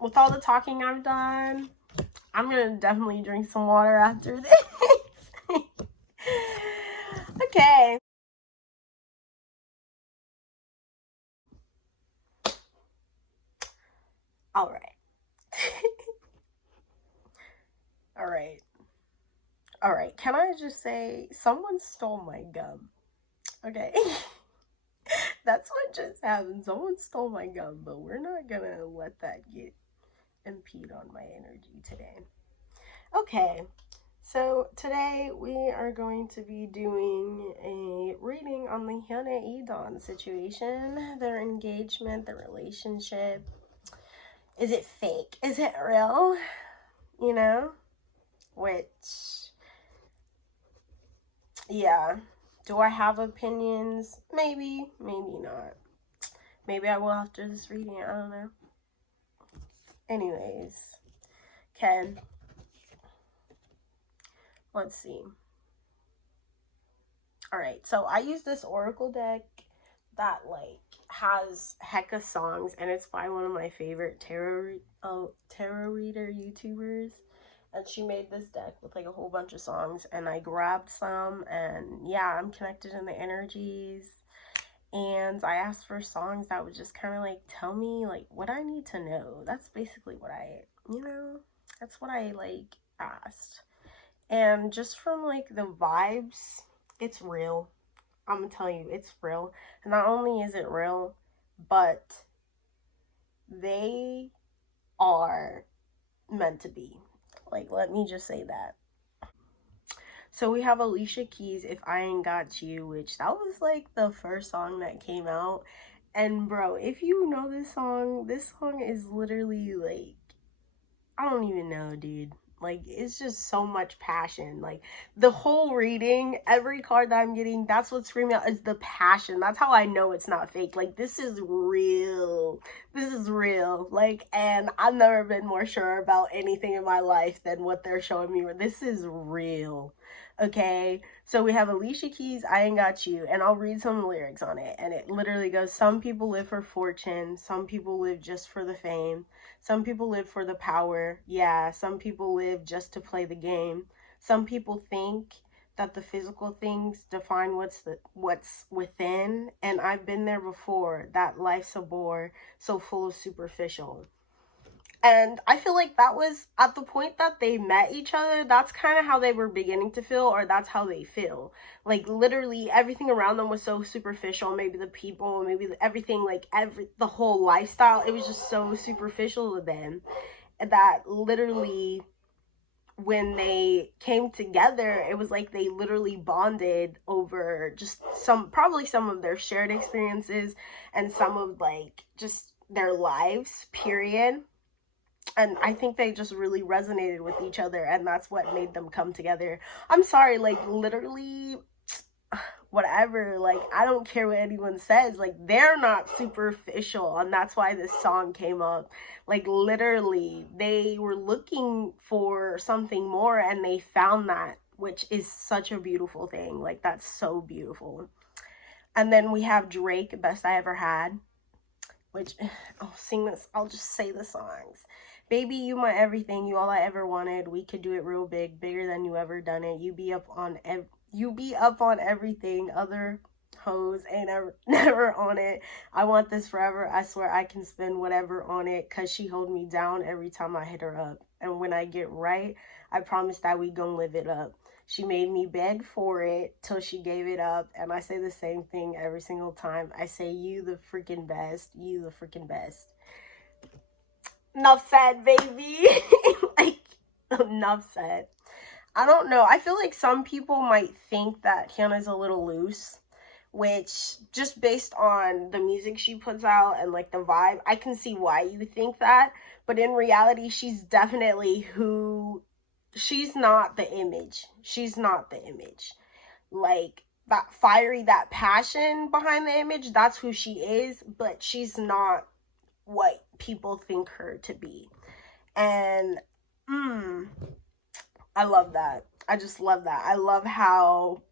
With all the talking I've done, I'm gonna definitely drink some water after this. Okay. All right. All right. All right. Can I just say someone stole my gum? Okay. That's what just happened. Someone stole my gum, but we're not gonna let that get impede on my energy today. Okay. So today we are going to be doing a reading on the Hyuna edawn situation, their engagement, their relationship. Is it fake? Is it real? You know? Which, yeah. Do I have opinions? Maybe, maybe not. Maybe I will after this reading, I don't know. Anyways, okay. Let's see. Alright, so I use this oracle deck that, like, has hecka songs, and it's by one of my favorite tarot reader YouTubers. And she made this deck with, like, a whole bunch of songs, and I grabbed some, and yeah, I'm connected in the energies. And I asked for songs that would just kind of, like, tell me, like, what I need to know. That's basically what that's what I, like, asked. And just from, like, the vibes, it's real. I'm gonna tell you, it's real. And not only is it real, but they are meant to be. Like, let me just say that. So we have Alicia Keys' If I Ain't Got You, which that was, like, the first song that came out. And, bro, if you know this song is literally, like, I don't even know, dude. Like, it's just so much passion. Like, the whole reading, every card that I'm getting, that's what's screaming out is the passion. That's how I know it's not fake. Like, this is real. This is real. Like, and I've never been more sure about anything in my life than what they're showing me. This is real. Okay? So we have Alicia Keys, I Ain't Got You, and I'll read some lyrics on it. And it literally goes, some people live for fortune, some people live just for the fame. Some people live for the power. Yeah, some people live just to play the game. Some people think that the physical things define what's within, and I've been there before. That life's a bore, so full of superficial. And I feel like that was at the point that they met each other, that's kind of how they were beginning to feel, or that's how they feel. Like, literally everything around them was so superficial. Maybe the people, maybe everything, like the whole lifestyle, it was just so superficial to them that literally when they came together, it was like they literally bonded over just probably some of their shared experiences and some of, like, just their lives, period. And I think they just really resonated with each other, and that's what made them come together. I'm sorry, like, literally, whatever, like, I don't care what anyone says, like, they're not superficial, and that's why this song came up. Like, literally, they were looking for something more, and they found that, which is such a beautiful thing. Like, that's so beautiful. And then we have Drake, Best I Ever Had, which, I'll just say the songs. Baby, you my everything, you all I ever wanted. We could do it real big, bigger than you ever done it. You be up on everything. Other hoes ain't never on it. I want this forever. I swear I can spend whatever on it, cause she hold me down every time I hit her up. And when I get right, I promise that we gon' live it up. She made me beg for it till she gave it up. And I say the same thing every single time. I say, you the freaking best. You the freaking best. Enough said, baby. Like, enough said. I don't know. I feel like some people might think that Hyuna's a little loose, which, just based on the music she puts out and, like, the vibe, I can see why you think that. But in reality, she's definitely she's not the image. She's not the image. Like, that fiery, that passion behind the image, that's who she is, but she's not what people think her to be. And I love that. I just love that. I love how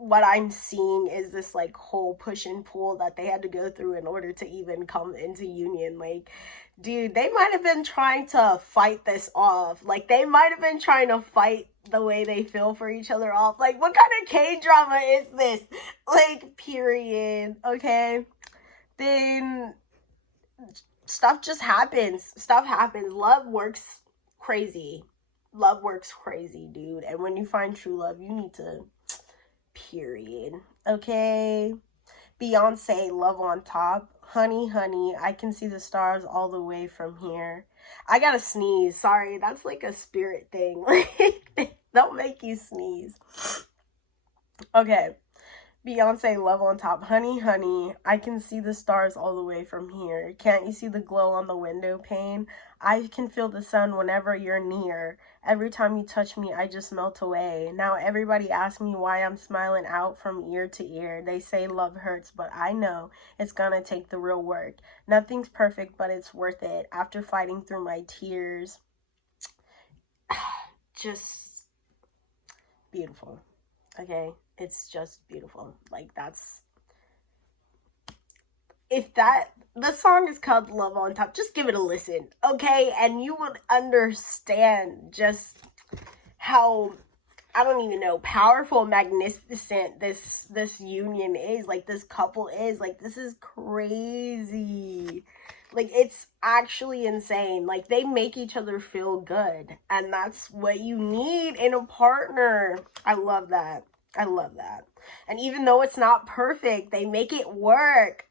what I'm seeing is this like whole push and pull that they had to go through in order to even come into union. Like, dude, they might have been trying to fight this off. Like, they might have been trying to fight the way they feel for each other off. Like, what kind of K-drama is this? Like, period. Okay? Then stuff just happens. Stuff happens. Love works crazy. Love works crazy, dude. And when you find true love, you need to... period. Okay? Beyonce, Love on Top. Honey, honey, I can see the stars all the way from here. I gotta sneeze. Sorry, that's like a spirit thing. Like, don't make you sneeze. Okay. Beyonce, Love on Top. Honey, honey, I can see the stars all the way from here. Can't you see the glow on the window pane? I can feel the sun whenever you're near. Every time you touch me, I just melt away. Now everybody asks me why I'm smiling out from ear to ear. They say love hurts, but I know it's gonna take the real work. Nothing's perfect, but it's worth it. After fighting through my tears. Just beautiful. Okay? It's just beautiful. Like, that's... if that... the song is called Love on Top. Just give it a listen, okay? And you would understand just how, I don't even know, powerful, magnificent this union is. Like, this couple is. Like, this is crazy. Like, it's actually insane. Like, they make each other feel good. And that's what you need in a partner. I love that. I love that. And even though it's not perfect, they make it work.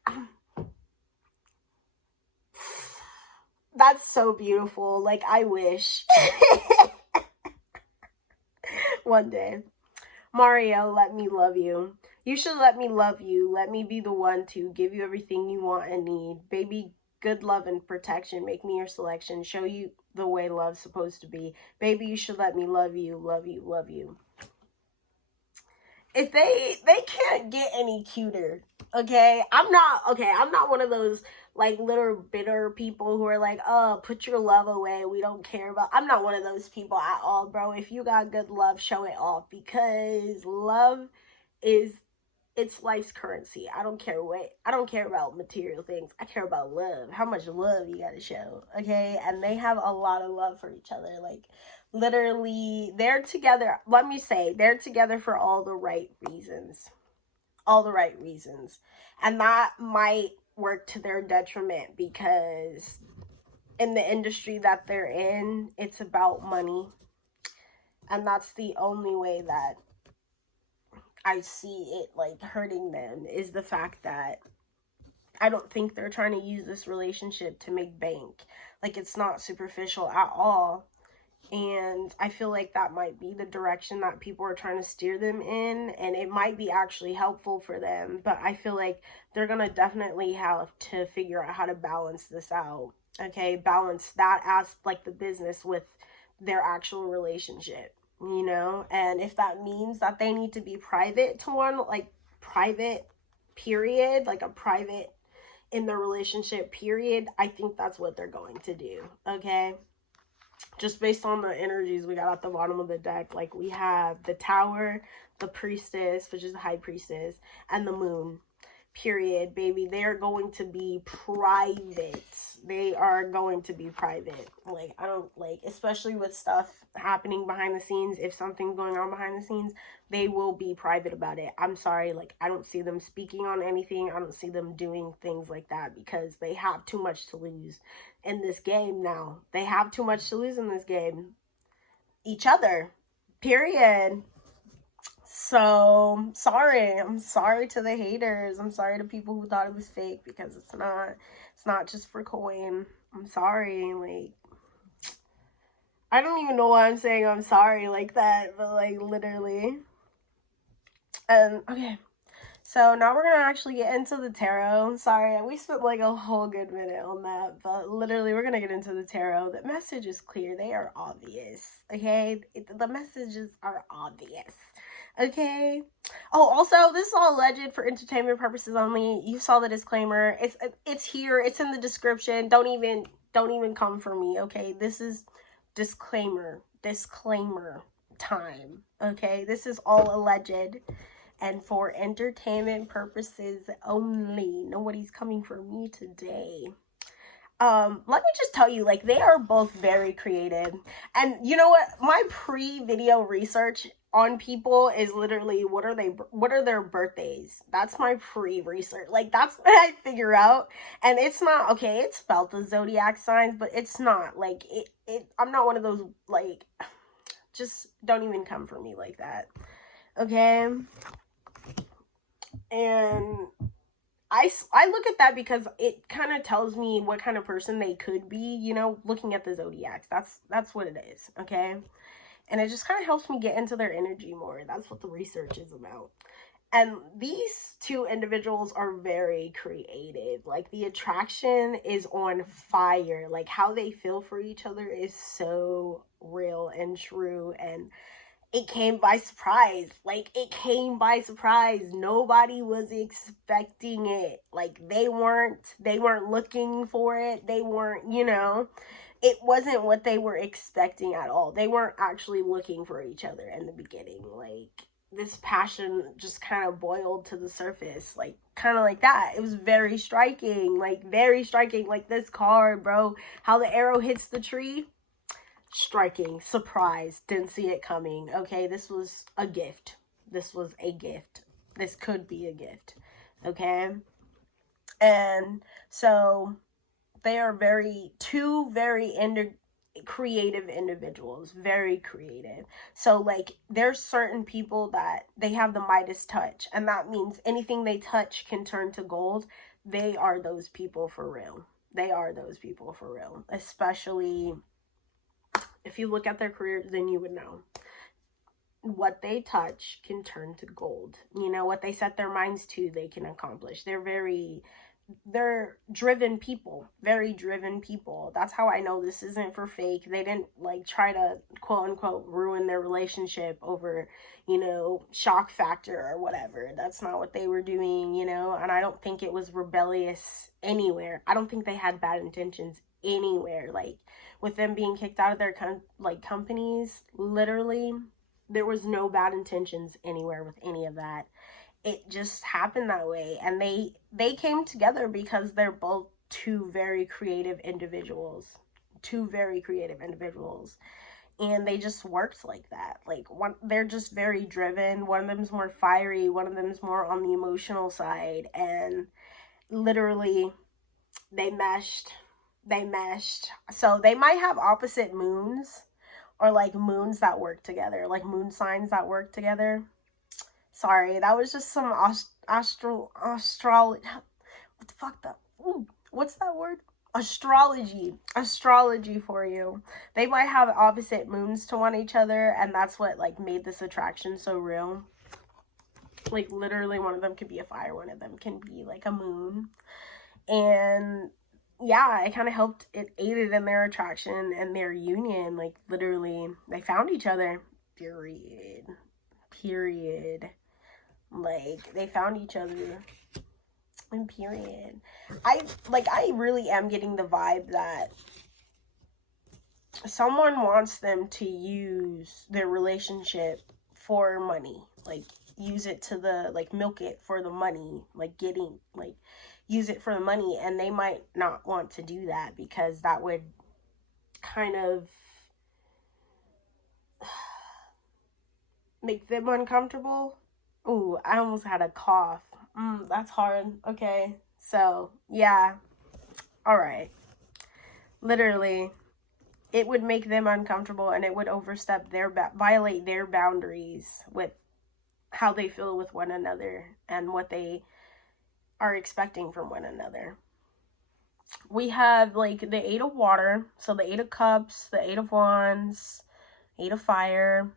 That's so beautiful. Like, I wish. One day. Mario, let me love you. You should let me love you. Let me be the one to give you everything you want and need. Baby, good love and protection. Make me your selection. Show you the way love's supposed to be. Baby, you should let me love you. Love you. Love you. If they can't get any cuter, okay? I'm not one of those, like, little bitter people who are like, oh, put your love away, we don't care about... I'm not one of those people at all, bro. If you got good love, show it off, because love is... it's life's currency. I don't care about material things. I care about love. How much love you gotta show, okay? And they have a lot of love for each other. Like, literally, they're together. Let me say, they're together for all the right reasons. All the right reasons. And that might work to their detriment, because in the industry that they're in, it's about money. And that's the only way that I see it, like, hurting them, is the fact that I don't think they're trying to use this relationship to make bank. Like, it's not superficial at all. And I feel like that might be the direction that people are trying to steer them in. And it might be actually helpful for them. But I feel like they're going to definitely have to figure out how to balance this out. Okay? Balance that as, like, the business with their actual relationship. You know? And if that means that they need to be private to one, like, private, period. Like, a private in their relationship, period. I think that's what they're going to do. Okay? Just based on the energies we got at the bottom of the deck, like, we have the Tower, the Priestess, which is the High Priestess, and the Moon. Period, baby. They're going to be private. They are going to be private. Like, I don't, like, especially with stuff happening behind the scenes, if something's going on behind the scenes, they will be private about it. I'm sorry, like, I don't see them speaking on anything. I don't see them doing things like that, because they have too much to lose in this game now. They have too much to lose in this game. Each other. Period. So, sorry. I'm sorry to the haters. I'm sorry to people who thought it was fake, because it's not. It's not just for coin. I'm sorry. Like, I don't even know why I'm saying I'm sorry like that, but, like, literally. And, okay. So, now we're gonna actually get into the tarot. Sorry, we spent, like, a whole good minute on that, but literally, we're gonna get into the tarot. The message is clear. They are obvious, okay? The messages are obvious. Okay. Oh, also, this is all alleged for entertainment purposes only. You saw the disclaimer. It's here. It's in the description. Don't even come for me. Okay. This is disclaimer time. Okay. This is all alleged. and for entertainment purposes only. Nobody's coming for me today. Let me just tell you, like, they are both very creative. And you know what? My pre-video research on people is literally what are their birthdays. That's my pre-research. Like, that's what I figure out. And it's not, okay, it's spelled the zodiac signs, but it's not like I'm not one of those, like, just don't even come for me like that. Okay? And I look at that because it kind of tells me what kind of person they could be, you know, looking at the zodiacs. That's what it is, okay? And it just kind of helps me get into their energy more. That's what the research is about. And these two individuals are very creative. Like, the attraction is on fire. Like, how they feel for each other is so real and true, and it came by surprise. Like, it came by surprise. Nobody was expecting it. Like, they weren't looking for it. They weren't, you know, it wasn't what they were expecting at all. They weren't actually looking for each other in the beginning. Like, this passion just kind of boiled to the surface, like, kind of like that. It was very striking, like, very striking. Like, this card, bro, how the arrow hits the tree. Striking. Surprise. Didn't see it coming. Okay, this was a gift. This was a gift. This could be a gift. Okay? And so they are two very creative individuals. Very creative. So, like, there's certain people that they have the Midas touch, and that means anything they touch can turn to gold. They are those people for real. They are those people for real. Especially if you look at their careers, then you would know. What they touch can turn to gold. You know, what they set their minds to, they can accomplish. They're driven people. Very driven people. That's how I know this isn't for fake. They didn't, like, try to, quote unquote, ruin their relationship over, you know, shock factor or whatever. That's not what they were doing, you know. And I don't think it was rebellious anywhere. I don't think they had bad intentions anywhere. Like, with them being kicked out of their companies, literally, there was no bad intentions anywhere with any of that. It just happened that way. And they came together because they're both two very creative individuals. And they just worked like that. Like, they're just very driven. One of them's more fiery. One of them's more on the emotional side. And literally, they meshed. So they might have opposite moons, or like moons that work together, like moon signs that work together. Sorry, that was just some astrology. What the fuck? What's that word? Astrology for you. They might have opposite moons to one each other, and that's what, like, made this attraction so real. Like, literally, one of them could be a fire, one of them can be like a moon. And yeah, it kind of aided in their attraction and their union. Like, literally, they found each other. Period. Like, they found each other. And period. I really am getting the vibe that someone wants them to use their relationship for money. Like, use it to milk it for the money. Like, use it for the money, and they might not want to do that because that would kind of make them uncomfortable. Ooh, I almost had a cough. That's hard. Okay, so yeah, all right. Literally, it would make them uncomfortable, and it would violate their boundaries with how they feel with one another and what they are expecting from one another. We have, like, the Eight of Water, so the Eight of Cups, the Eight of Wands, Eight of Fire,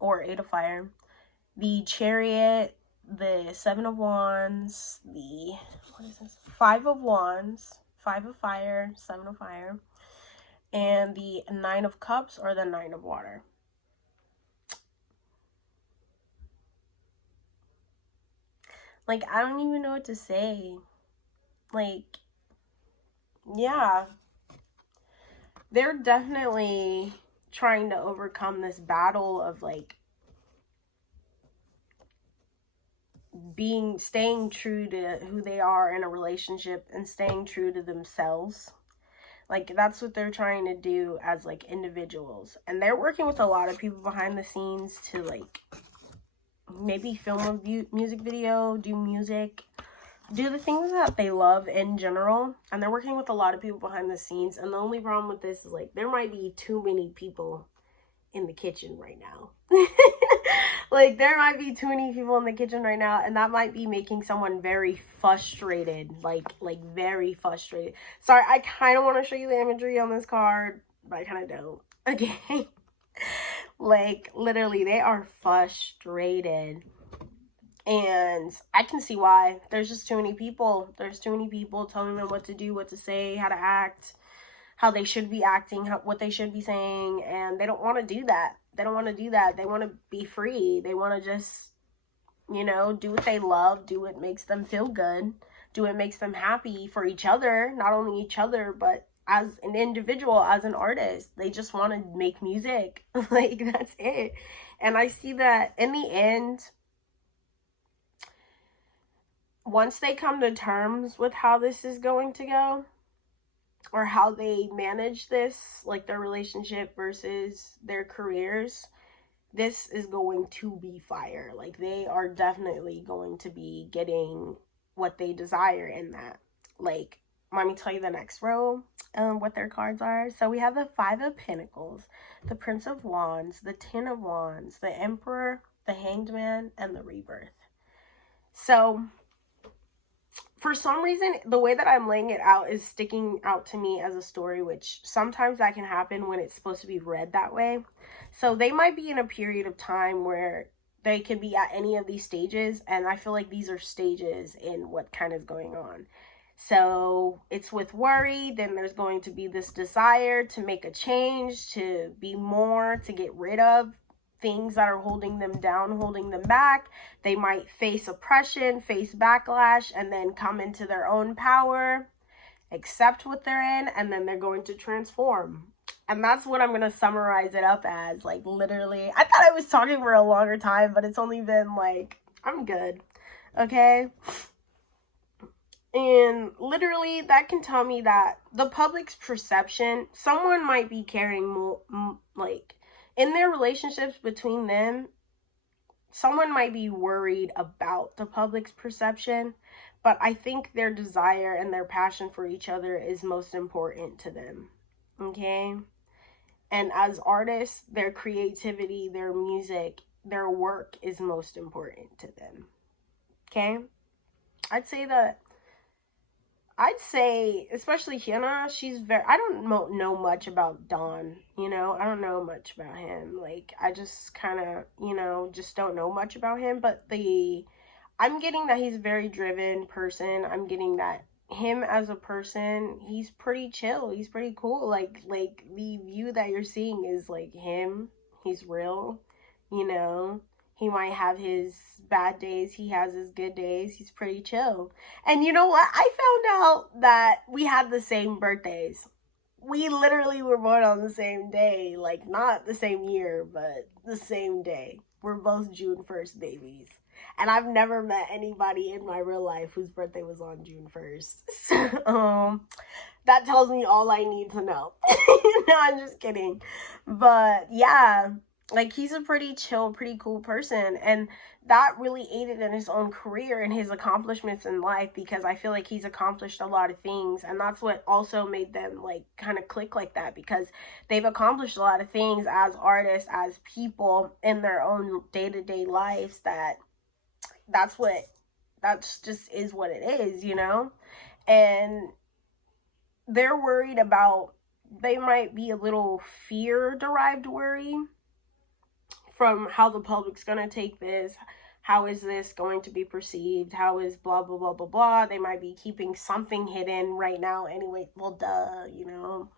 or Eight of Fire, the Chariot, the Seven of Wands, what is this? Five of Wands, Five of Fire, Seven of Fire, and the Nine of Cups, or the Nine of Water. Like, I don't even know what to say. Like, yeah. They're definitely trying to overcome this battle of, like, staying true to who they are in a relationship and staying true to themselves. Like, that's what they're trying to do as, like, individuals. And they're working with a lot of people behind the scenes to, like, maybe film a music video, do music, do the things that they love in general. And they're working with a lot of people behind the scenes. And the only problem with this is, like, there might be too many people in the kitchen right now. Like, there might be too many people in the kitchen right now, and that might be making someone very frustrated, like very frustrated. Sorry, I kind of want to show you the imagery on this card, but I kind of don't. Okay. Like, literally, they are frustrated, and I can see why. There's just too many people. There's too many people telling them what to do, what to say, how to act, how they should be acting, what they should be saying, and they don't want to do that. They don't want to do that. They want to be free. They want to just, you know, do what they love, do what makes them feel good, do what makes them happy for each other, not only each other, but as an individual, as an artist. They just want to make music. Like, that's it. And I see that in the end, once they come to terms with how this is going to go, or how they manage this, like their relationship versus their careers, this is going to be fire. Like, they are definitely going to be getting what they desire in that. Like, let me tell you the next row, what their cards are. So we have the Five of Pentacles, the Prince of Wands, the Ten of Wands, the Emperor, the Hanged Man, and the Rebirth. So for some reason, the way that I'm laying it out is sticking out to me as a story, which sometimes that can happen when it's supposed to be read that way. So they might be in a period of time where they could be at any of these stages, and I feel like these are stages in what kind of is going on. So it's with worry, then there's going to be this desire to make a change, to be more, to get rid of things that are holding them down, holding them back. They might face oppression, face backlash, and then come into their own power, accept what they're in, and then they're going to transform. And that's what I'm going to summarize it up as. Like, literally, I thought I was talking for a longer time, but it's only been like, I'm good. Okay? And literally, that can tell me that the public's perception, someone might be carrying more, like, in their relationships between them, someone might be worried about the public's perception, but I think their desire and their passion for each other is most important to them, okay? And as artists, their creativity, their music, their work is most important to them, okay? I'd say, especially Hyuna, she's very, I don't know much about Dawn, you know, I don't know much about him, like, I just kind of, you know, just don't know much about him, but I'm getting that he's a very driven person. I'm getting that him as a person, he's pretty chill, he's pretty cool, like, the view that you're seeing is, like, him, he's real, you know, he might have his bad days, he has his good days, he's pretty chill. And you know what? I found out that we had the same birthdays. We literally were born on the same day. Like, not the same year, but the same day. We're both June 1st babies. And I've never met anybody in my real life whose birthday was on June 1st. So, that tells me all I need to know. No, I'm just kidding. But, yeah. Like, he's a pretty chill, pretty cool person, and that really aided in his own career and his accomplishments in life, because I feel like he's accomplished a lot of things, and that's what also made them, like, kind of click like that, because they've accomplished a lot of things as artists, as people in their own day-to-day lives, that's just is what it is, you know? And they're worried about, they might be a little fear-derived worry from how the public's going to take this. How is this going to be perceived? How is blah, blah, blah, blah, blah. They might be keeping something hidden right now anyway. Well, duh, you know.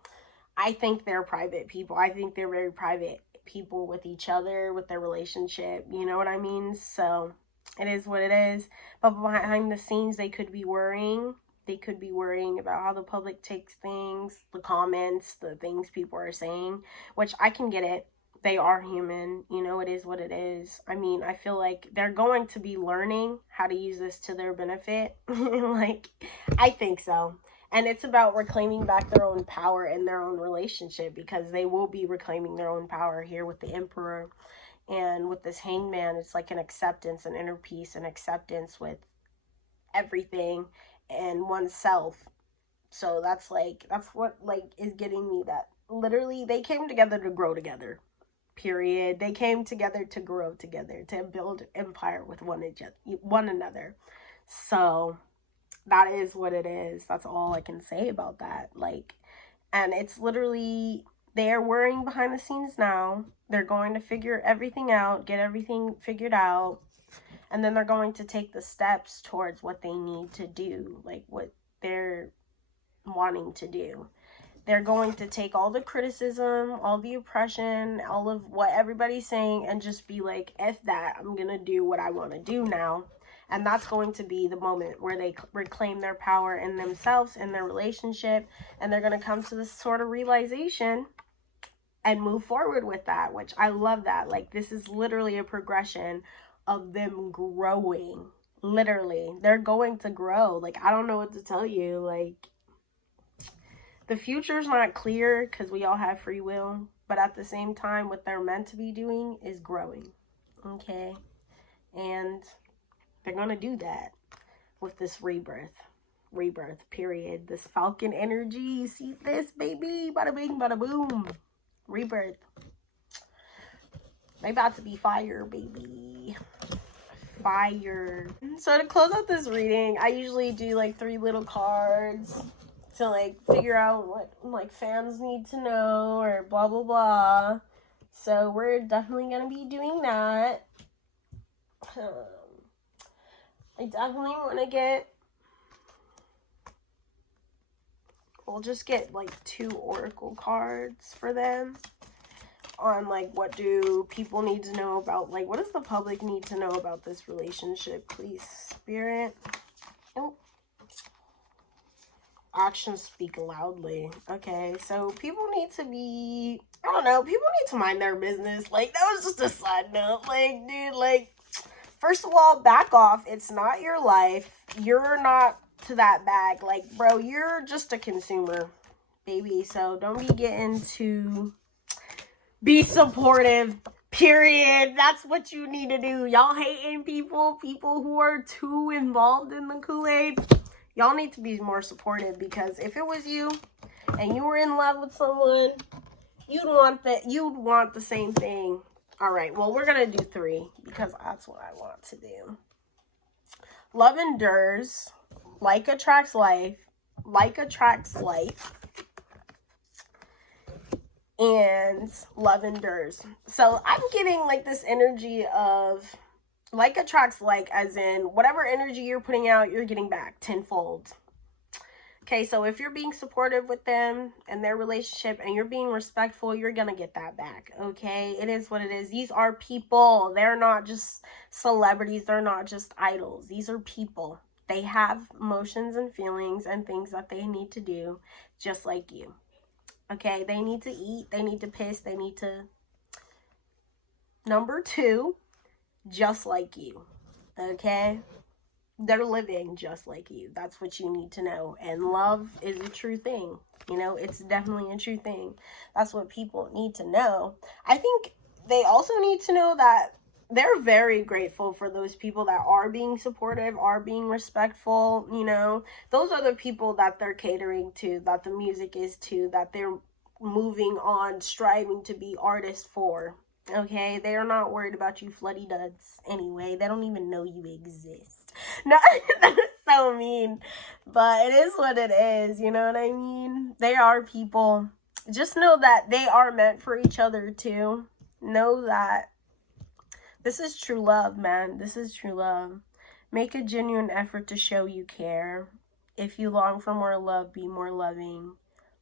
I think they're private people. I think they're very private people with each other, with their relationship. You know what I mean? So, it is what it is. But behind the scenes, they could be worrying. They could be worrying about how the public takes things, the comments, the things people are saying, which I can get it. they are human. You know, it is what it is. I mean, I feel like they're going to be learning how to use this to their benefit. Like, I think so. And it's about reclaiming back their own power in their own relationship, because they will be reclaiming their own power here with the Emperor and with this hangman. It's like an acceptance, an inner peace, an acceptance with everything and oneself. So that's what like is getting me, that literally they came together to grow together. Period. They came together to grow together, to build empire with one another. So that is what it is. That's all I can say about that. Like, and it's literally, they're worrying behind the scenes now. They're going to figure everything out, get everything figured out, and then they're going to take the steps towards what they need to do, like what they're wanting to do. They're going to take all the criticism, all the oppression, all of what everybody's saying, and just be like, F that, I'm gonna do what I want to do now. And that's going to be the moment where they reclaim their power in themselves, in their relationship, and they're going to come to this sort of realization and move forward with that, which I love that. Like, this is literally a progression of them growing. Literally, they're going to grow. Like, I don't know what to tell you. Like, the future's not clear because we all have free will, but at the same time, what they're meant to be doing is growing. Okay? And they're going to do that with this rebirth. Rebirth, period. This Falcon energy. You see this, baby? Bada bing, bada boom. Rebirth. They about to be fire, baby. Fire. So to close out this reading, I usually do like 3 little cards to like figure out what like fans need to know, or blah blah blah. So we're definitely gonna be doing that. I definitely want to get, we'll just get like 2 oracle cards for them on like what do people need to know about, like what does the public need to know about this relationship, please, Spirit. Oh, actions speak loudly. Okay, so people need to be, I don't know, people need to mind their business. Like, that was just a side note. Like, dude, like, first of all, back off. It's not your life. You're not to that bag. Like, bro, you're just a consumer, baby. So don't be getting to be supportive, period. That's what you need to do. Y'all hating people who are too involved in the Kool-Aid, y'all need to be more supportive, because if it was you and you were in love with someone, you'd want the same thing. All right, well, we're going to do 3 because that's what I want to do. Love endures, like attracts life, and love endures. So I'm getting like this energy of like attracts like, as in whatever energy you're putting out, you're getting back tenfold. Okay, so if you're being supportive with them and their relationship and you're being respectful, you're gonna get that back. Okay, it is what it is. These are people. They're not just celebrities. They're not just idols. These are people. They have emotions and feelings and things that they need to do, just like you. Okay, they need to eat. They need to piss. They need to, number 2, just like you. Okay, they're living just like you. That's what you need to know. And love is a true thing. You know, it's definitely a true thing. That's what people need to know. I think they also need to know that they're very grateful for those people that are being supportive, are being respectful. You know, those are the people that they're catering to, that the music is to, that they're moving on, striving to be artists for. Okay, they are not worried about you flutty duds anyway. They don't even know you exist. No, that is so mean, but it is what it is. You know what I mean? They are people. Just know that they are meant for each other too. Know that this is true love, man. This is true love. Make a genuine effort to show you care. If you long for more love, be more loving.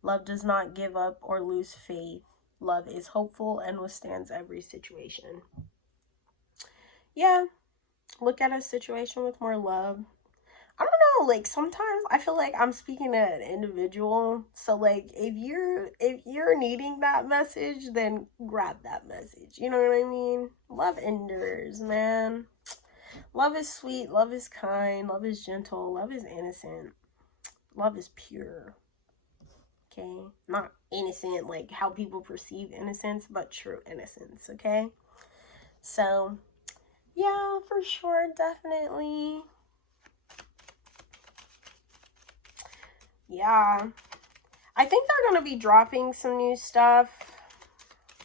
Love does not give up or lose faith. Love is hopeful and withstands every situation. Yeah, look at a situation with more love. I don't know, like sometimes I feel like I'm speaking to an individual. So like if you're needing that message, then grab that message. You know what I mean? Love endures, man. Love is sweet, love is kind, love is gentle, love is innocent. Love is pure. Okay? Not innocent like how people perceive innocence, but true innocence, okay? So, yeah, for sure, definitely. Yeah. I think they're going to be dropping some new stuff.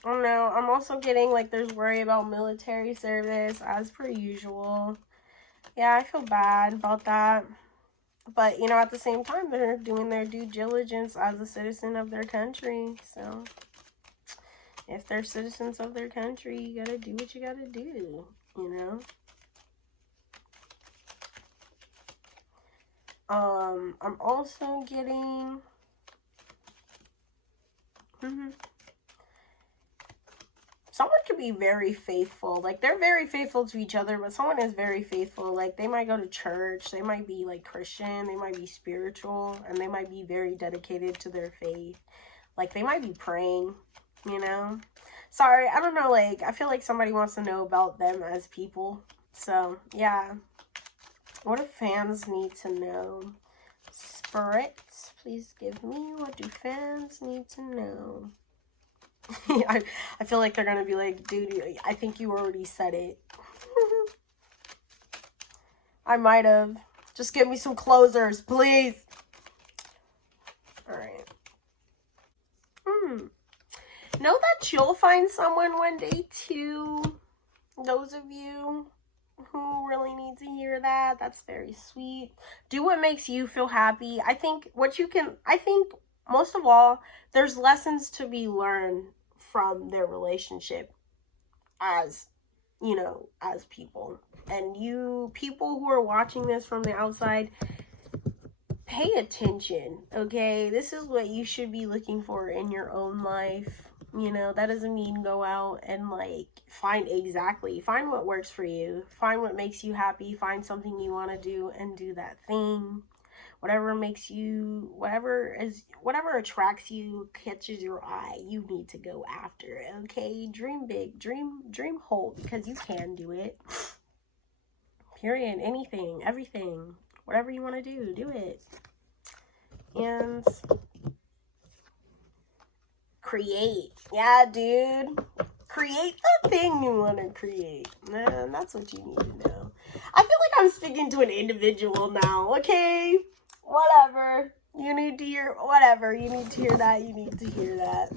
I don't know. I'm also getting, like, there's worry about military service, as per usual. Yeah, I feel bad about that. But, you know, at the same time, they're doing their due diligence as a citizen of their country. So, if they're citizens of their country, you gotta do what you gotta do, you know? I'm also getting... someone could be very faithful. Like, they're very faithful to each other, but someone is very faithful. Like, they might go to church. They might be, like, Christian. They might be spiritual. And they might be very dedicated to their faith. Like, they might be praying, you know? Sorry, I don't know, like, I feel like somebody wants to know about them as people. So, yeah. What do fans need to know? Spirits, please give me, what do fans need to know? I feel like they're gonna be like, dude, I think you already said it. I might have. Just give me some closers, please. Alright. Know that you'll find someone one day too. Those of you who really need to hear that, that's very sweet. Do what makes you feel happy. I think most of all, there's lessons to be learned from their relationship as, you know, as people. And you people who are watching this from the outside, pay attention, okay? This is what you should be looking for in your own life. You know, that doesn't mean go out and like find what works for you. Find what makes you happy. Find something you want to do and do that thing. Whatever makes you, whatever attracts you, catches your eye, you need to go after it, okay? Dream big, dream whole, because you can do it. Period. Anything, everything, whatever you want to do it. And create. Yeah, dude. Create the thing you want to create. Man, that's what you need to know. I feel like I'm speaking to an individual now, okay? Whatever. You need to hear, whatever. You need to hear that. You need to hear that.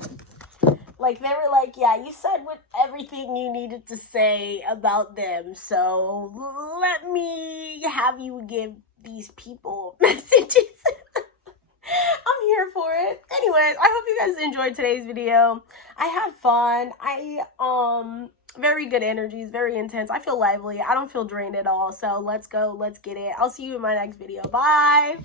Like, they were like, yeah, you said with everything you needed to say about them. So, let me have you give these people messages. I'm here for it. Anyways, I hope you guys enjoyed today's video. I had fun. Very good energies, very intense. I feel lively. I don't feel drained at all. So let's go. Let's get it. I'll see you in my next video. Bye.